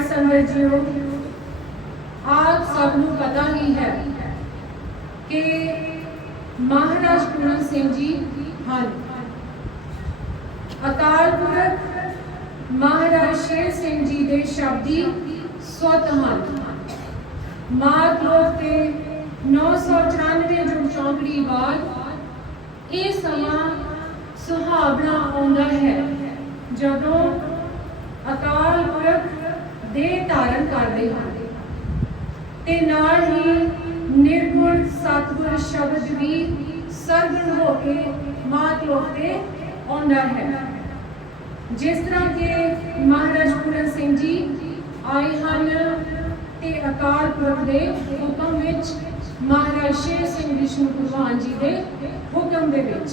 ਹਰ ਸੰਗਤ ਆਪ ਸਭ ਨੂੰ ਪਤਾ ਹੀ ਹੈ ਕਿ ਮਹਾਰਾਜ ਪੂਰਨ ਸਿੰਘ ਜੀ ਹਨ। ਅਕਾਲ ਪੁਰਖ ਮਹਾਰਾਜ ਸ਼ੇਰ ਸਿੰਘ ਜੀ ਦੇ ਸ਼ਬਦੀ ਸਵਤ ਹਨ। ਮਾਤ ਲੋਕ ਤੇ 994 ਜੁਗ ਚੌਂਕੜੀ ਬਾਅਦ ਇਹ ਸਮਾਂ ਸੁਹਾਵਣਾ ਆਉਂਦਾ ਹੈ, ਜਦੋਂ ਅਕਾਲ ਪੁਰਖ ਦੇਹ ਧਾਰਨ ਕਰਦੇ ਹਨ। ਤੇ ਨਾਲ ਹੀ ਨਿਰਗੁਣ ਸਤਿਗੁਰ ਸ਼ਬਦ ਵੀ ਸਰਗੁਣ ਹੋ ਕੇ ਮਾਤ ਲੋਕ ਤੇ ਆਉਂਦਾ ਹੈ। ਜਿਸ ਤਰ੍ਹਾਂ ਕਿ ਮਹਾਰਾਜ ਪੂਰਨ ਸਿੰਘ ਜੀ ਆਏ ਹਨ ਤੇ ਅਕਾਲ ਪੁਰਖ ਦੇ ਹੁਕਮ ਵਿੱਚ ਮਹਾਰਾਜ ਸ਼ੇਰ ਸਿੰਘ ਵਿਸ਼ਨੂੰ ਭਗਵਾਨ ਜੀ ਦੇ ਹੁਕਮ ਦੇ ਵਿੱਚ।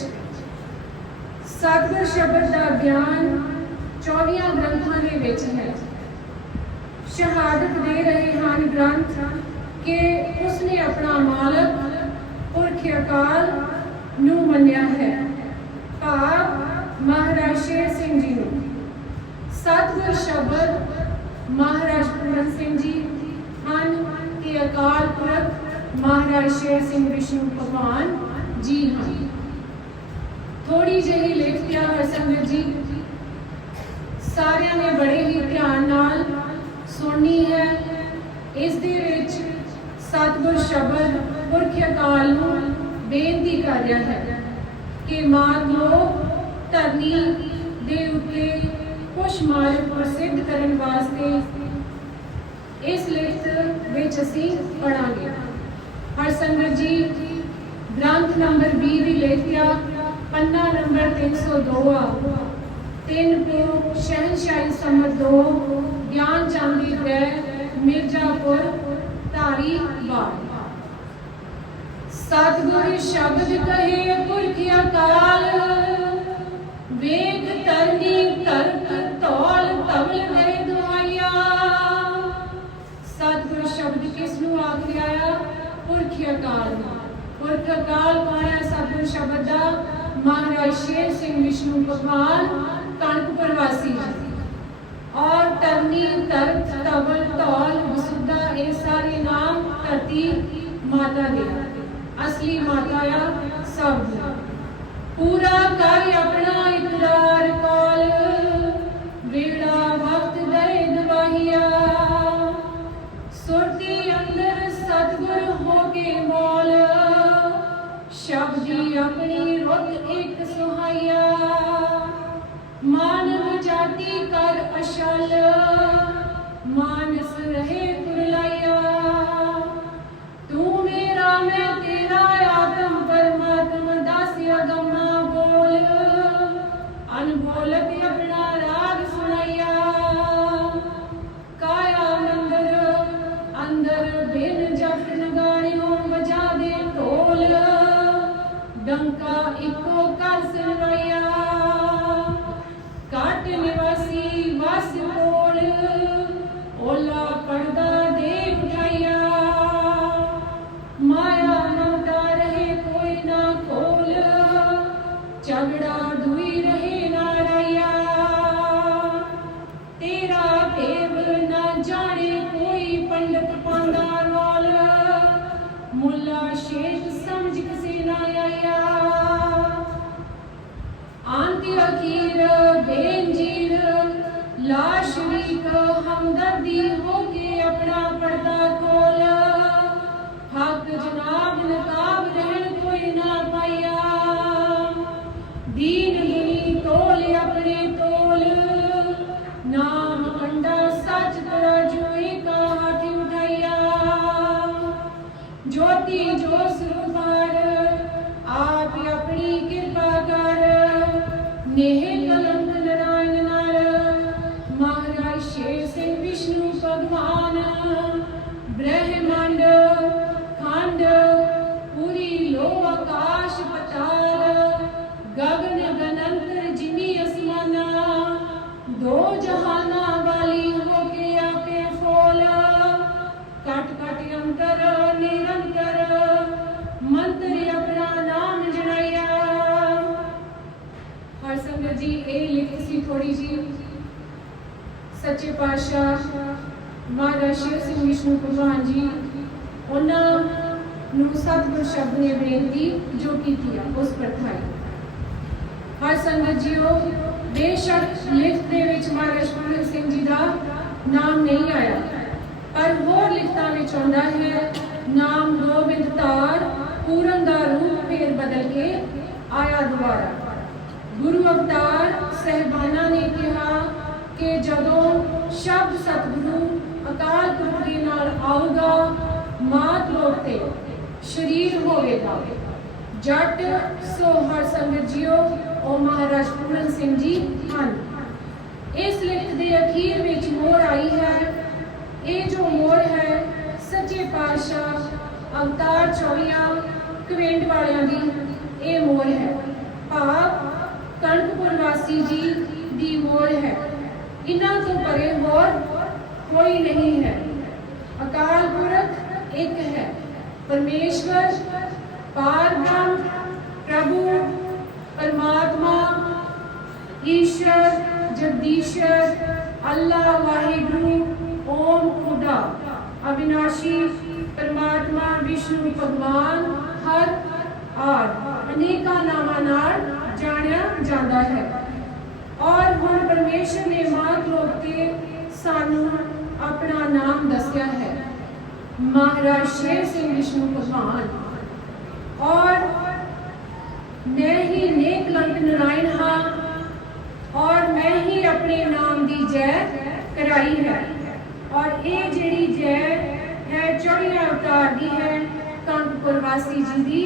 ਸਤਿਗੁਰ ਸ਼ਬਦ ਦਾ ਗਿਆਨ 24 ਗ੍ਰੰਥਾਂ ਦੇ ਵਿੱਚ ਹੈ। ਸ਼ਹਾਦਤ ਦੇ ਰਹੇ ਹਨ ਗ੍ਰੰਥ ਕਿ ਉਸਨੇ ਆਪਣਾ ਮਾਲਕ ਪੁਰਖ ਅਕਾਲ ਨੂੰ ਮੰਨਿਆ ਹੈ ਭਾਵ ਮਹਾਰਾਜ ਸ਼ੇਰ ਸਿੰਘ ਜੀ ਨੂੰ ਸਤਿਗੁਰ ਸ਼ਬਦ ਮਹਾਰਾਜ ਪੂਰਨ ਸਿੰਘ ਜੀ ਹਨ ਕਿ ਅਕਾਲ ਪੁਰਖ ਮਹਾਰਾਜ ਸ਼ੇਰ ਸਿੰਘ ਵਿਸ਼ਨੂੰ ਭਗਵਾਨ ਜੀ ਹਨ ਥੋੜੀ ਜਿਹੀ ਲਿਖਿਆ ਹੈ ਸੰਗਤ ਜੀ ਸਾਰਿਆਂ ਨੇ ਬੜੇ ਹੀ ਧਿਆਨ ਨਾਲ ਸੁਣਨੀ ਹੈ। ਇਸ ਦੇ ਵਿੱਚ ਸਤਿਗੁਰ ਸ਼ਬਦ ਪੁਰਖ ਅਕਾਲ ਨੂੰ ਬੇਨਤੀ ਕਰ ਰਿਹਾ ਹੈ ਕਿ ਮਾਨ ਲੋ ਧਰਨੀ ਦੇ ਉੱਤੇ ਕੁਛ ਮਾਰਗ ਪ੍ਰਸਿੱਧ ਕਰਨ ਵਾਸਤੇ ਇਸ ਲਿਖਤ ਵਿੱਚ ਅਸੀਂ ਪੜਾਂਗੇ ਹਰ ਸੰਗਤ ਜੀ, ਗ੍ਰੰਥ ਨੰਬਰ 20 ਦੀ ਲੇਖਿਆ ਪੰਨਾ ਨੰਬਰ 302 ਆ। ਤਿੰਨ ਕੋ ਸ਼ਹਿਨਸ਼ਾਹੀ ਸਮਰ 2 ਗਿਆਨ ਚਾਂਦੀ ਗ੍ਰਹਿ ਮਿਰਜ਼ਾਪੁਰ, ਧਾਰੀ ਬਾਗ। ਸਤਿਗੁਰ ਸ਼ਬਦ ਕਹੇ ਪੁਰਖ ਅਕਾਲ ਵੇਗ ਤਰਨੀ ਤਰਕ ਧੌਲ, ਤਵਲ ਗਏ ਦੁਆਇਆ ਸਤਿਗੁਰ ਸ਼ਬਦ ਕਿਸ ਨੂੰ ਆਖਿਆ ਆ? ਪੁਰਖ ਅਕਾਲ ਪੁਰਖ ਅਕਾਲ ਪਾਇਆ ਸਤਿਗੁਰ ਸ਼ਬਦ ਦਾ ਮਹਾਰਾਜ ਸ਼ੇਰ ਸਿੰਘ ਵਿਸ਼ਨੂੰ ਭਗਵਾਨ, ਕਣਕ ਪ੍ਰਵਾਸੀ ਜੀ। ਔਰ ਤਰਨੀ ਤਰਕ ਤਵਲ ਧੌਲ ਵਿਸੁੱਧਾ ਇਹ ਸਾਰੇ ਨਾਮ ਧਰਤੀ ਮਾਤਾ ਦੇ। ਅਸਲੀ ਮਾਤਾ ਆ ਸਭ ਦੀ। ਪੂਰਾ ਕਰ ਆਪਣਾ ਇਕਰਾਰ बोलत अपना राग सुनैया काया मंदर अंदर बिन जप नगारियों बजा दे ढोल डंका इको कर सुनैया काट निवासी वास बोल ओला पड़दा फकीर बेंजीर ला शरीक हमदर्दी होके ਸ਼ੇਰ ਸਿੰਘ ਵਿਸ਼ਨੂੰ ਭਗਵਾਨ, ਬ੍ਰਹਿਮੰਡ, ਖੰਡ, ਪੂਰੀ ਲੋ ਆਕਾਸ਼, ਪਤਾਲ, ਗਗਨ ਗਨੰਤਰ ਜਿਨੀ ਅਸਮਾਨਾ, ਦੋ ਜਹਾਂ ਸੱਚੇ ਪਾਤਸ਼ਾਹ, ਮਹਾਰਾਜ ਸ਼ਿਵ ਸਿੰਘ ਵਿਸ਼ਨੂੰ ਭਗਵਾਨ ਜੀ, ਉਹਨਾਂ ਨੂੰ ਸਤਿਗੁਰ ਸ਼ਬਦ ਨੇ ਬੇਨਤੀ ਜੋ ਕੀਤੀ ਆ, ਉਸ ਪ੍ਰਥਾਈ ਹਰ ਸੰਗਤ ਜੀਓ, ਬੇਸ਼ੱਕ ਲਿਖਤ ਦੇ ਵਿੱਚ ਮਹਾਰਾਜ ਪੂਰਨ ਸਿੰਘ ਜੀ ਦਾ ਨਾਮ ਨਹੀਂ ਆਇਆ, ਪਰ ਹੋਰ ਲਿਖਤਾਂ ਵਿੱਚ ਆਉਂਦਾ ਹੈ, ਨਾਮ ਗੋਬਿੰਦ ਤਾਰ, ਪੂਰਨ ਦਾ ਰੂਪ ਫੇਰ ਬਦਲ ਕੇ ਆਇਆ ਦੁਬਾਰਾ। ਗੁਰੂ ਅਵਤਾਰ ਸਹਿਬਾਨਾ ਨੇ ਕਿਹਾ ਕਿ ਜਦੋਂ ਸ਼ਬਦ ਸਤਿਗੁਰੂ ਅਕਾਲ ਪੁਰਖ ਦੇ ਨਾਲ ਆਊਗਾ, ਮਾਤ ਲੋਕ ਤੇ ਸ਼ਰੀਰ ਹੋਵੇਗਾ। ਜੱਟ ਸੋ ਹਰ ਸੰਗਤ ਜੀਓ ਉਹ ਮਹਾਰਾਜ ਪੂਰਨ ਸਿੰਘ ਜੀ ਹਨ। ਇਸ ਲਿਖਤ ਦੇ ਅਖੀਰ ਵਿੱਚ ਮੋਹਰ ਆਈ ਹੈ। ਇਹ ਜੋ ਮੋਹਰ ਹੈ, ਸੱਚੇ ਪਾਤਸ਼ਾਹ ਅਵਤਾਰ ਚੌਵੀਆਂ ਕਵਿੰਡ ਵਾਲਿਆਂ ਦੀ ਇਹ ਮੋਹਰ ਹੈ। ਭਾਵ ਕਣਕਪੁਰ ਵਾਸੀ ਜੀ ਦੀ ਮੋਹਰ ਹੈ। ਇਹਨਾਂ ਤੋਂ ਪਰੇ ਹੋਰ ਕੋਈ ਨਹੀਂ ਹੈ ਅਕਾਲ ਪੁਰਖ ਇੱਕ ਹੈ ਪਰਮੇਸ਼ਵਰ ਪਾਰਬ੍ਰਹਮ ਪ੍ਰਭੂ ਪਰਮਾਤਮਾ ਈਸ਼ਵਰ ਜਗਦੀਸ਼ਰ ਅੱਲਾ ਵਾਹਿਗੁਰੂ ਓਮ ਖੁਦਾ ਅਵਿਨਾਸ਼ੀ ਪਰਮਾਤਮਾ ਵਿਸ਼ਨੂੰ ਭਗਵਾਨ ਹਰ ਆਦ ਅਨੇਕਾਂ ਨਾਮਾਂ ਨਾਲ ਜਾਣਿਆ ਜਾਂਦਾ ਹੈ ਔਰ ਹੁਣ ਪਰਮੇਸ਼ਰ ਨੇ ਮਾਤ ਲੋਕ ਤੇ ਸਾਨੂੰ ਆਪਣਾ ਨਾਮ ਦੱਸਿਆ ਹੈ। ਮਹਾਰਾਜ ਸ਼ੇਰ ਸਿੰਘ ਵਿਸ਼ਨੂੰ ਭਗਵਾਨ। ਔਰ ਮੈਂ ਹੀ ਨੇਕ ਲੰਕ ਨਾਰਾਇਣ ਹਾਂ ਔਰ ਮੈਂ ਹੀ ਆਪਣੇ ਨਾਮ ਦੀ ਜੈ ਕਰਾਈ ਹੈ। ਔਰ ਇਹ ਜਿਹੜੀ ਜੈ ਹੈ, ਚੌੜੀਆਂ ਅਵਤਾਰ ਦੀ ਹੈ ਕੰਕਪੁਰ ਵਾਸੀ ਜੀ ਦੀ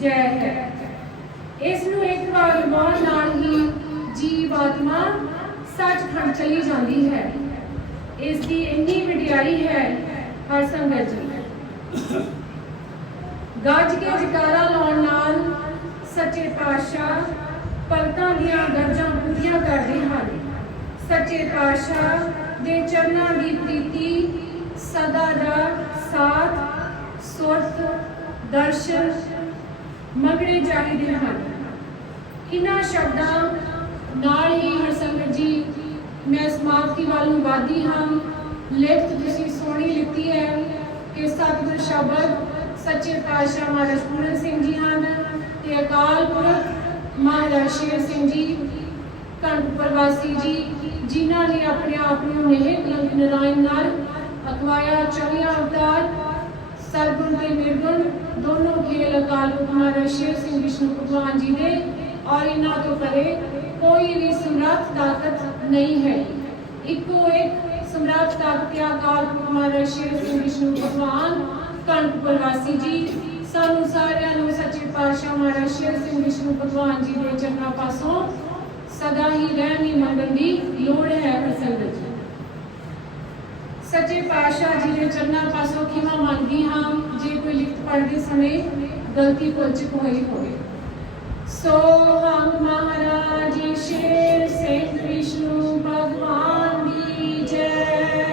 ਜੈ ਹੈ। ਇਸ ਨੂੰ ਇੱਕ ਵਾਰ ਗਾਉਣ ਨਾਲ ਆਤਮਾ ਸੱਚਖੰਡ ਚਲੀ ਜਾਂਦੀ ਹੈ। ਇਸ ਦੀ ਇੰਨੀ ਵਡਿਆਈ ਹੈ, ਹਰ ਸੰਗਤ ਜੀ ਗੱਜ ਕੇ ਜਕਾਰਾ ਲਾਉਣ ਨਾਲ ਸੱਚੇ ਪਾਤਸ਼ਾਹ ਭਗਤਾਂ ਦੀਆਂ ਗਰਜਾਂ ਪੂਰੀਆਂ ਕਰਦੇ ਹਨ। ਸੱਚੇ ਪਾਤਸ਼ਾਹ ਦੇ ਚਰਨਾਂ ਦੀ ਪ੍ਰੀਤੀ ਸਦਾ ਦਾ ਸਾਥ, ਸੁਰਤ, ਦਰਸ਼ਨ ਮੰਗਣੇ ਚਾਹੀਦੇ ਹਨ। ਇਨ੍ਹਾਂ ਸ਼ਬਦਾਂ ਨਾਲ ਹੀ ਹਰਸੰਗਤ ਜੀ, ਮੈਂ ਸਮਾਪਤੀ ਵੱਲ ਨੂੰ ਵਧਦੀ ਹਾਂ। ਲਿਖਤ ਤੁਸੀਂ ਸੋਹਣੀ ਲਿਖੀ ਹੈ ਕਿ ਸਤਿਗੁਰ ਸ਼ਬਦ ਸੱਚੇ ਪਾਤਸ਼ਾਹ ਮਹਾਰਾਜ ਪੂਰਨ ਸਿੰਘ ਜੀ ਹਨ ਤੇ ਅਕਾਲ ਪੁਰਖ ਮਹਾਰਾਜ ਸ਼ੇਰ ਸਿੰਘ ਜੀ ਕੰਠ ਪ੍ਰਵਾਸੀ ਜੀ, ਜਿਨ੍ਹਾਂ ਨੇ ਆਪਣੇ ਆਪ ਨੂੰ ਨੇਹ ਕਲੰਕ ਨਾਰਾਇਣ ਨਾਲ ਅਖਵਾਇਆ ਚੌਵੀਆਂ ਅਵਤਾਰ, ਸਰਗੁਣ ਤੇ ਨਿਰਗੁਣ, ਦੋਨੋਂ ਖੇਲ ਅਕਾਲ ਪੁਰਖ ਮਹਾਰਾਜ ਸ਼ੇਰ ਸਿੰਘ ਵਿਸ਼ਨੂੰ ਭਗਵਾਨ ਜੀ ਦੇ ਔਰ ਇਹਨਾਂ ਤੋਂ ਪਰੇ ਕੋਈ ਵੀ ਸਮਰੱਥ ਤਾਕਤ ਨਹੀਂ ਹੈ ਇੱਕੋ ਇੱਕ ਸਮਰੱਥ ਤਾਕਤ ਹੈ ਅਕਾਲ ਪੁਰਖ ਮਹਾਰਾਜ ਸ਼ੇਰ ਸਿੰਘ ਵਿਸ਼ਨੂੰ ਭਗਵਾਨ ਕੰਠ ਪ੍ਰਵਾਸੀ ਜੀ ਸਾਨੂੰ ਸਾਰਿਆਂ ਨੂੰ ਸੱਚੇ ਪਾਤਸ਼ਾਹ ਮਹਾਰਾਜ ਸ਼ੇਰ ਸਿੰਘ ਵਿਸ਼ਨੂੰ ਭਗਵਾਨ ਜੀ ਦੇ ਚਰਨਾਂ ਪਾਸੋਂ ਸਦਾ ਹੀ ਰਹਿਮੀ ਮੰਗਣ ਦੀ ਲੋੜ ਹੈ ਪ੍ਰਸੰਗਤ ਜੀ ਸੱਚੇ ਪਾਤਸ਼ਾਹ ਜੀ ਦੇ ਚਰਨਾਂ ਪਾਸੋਂ ਖਿਮਾ ਮੰਗਦੀ ਹਾਂ ਜੇ ਕੋਈ ਲਿਖਤ ਪੜ੍ਹਦੇ ਸਮੇਂ ਗਲਤੀ ਭੁੱਲ ਚੁੱਕ ਹੋਈ ਹੋਵੇ सोहं महाराज शेर सेठ विष्णु भगवान की जय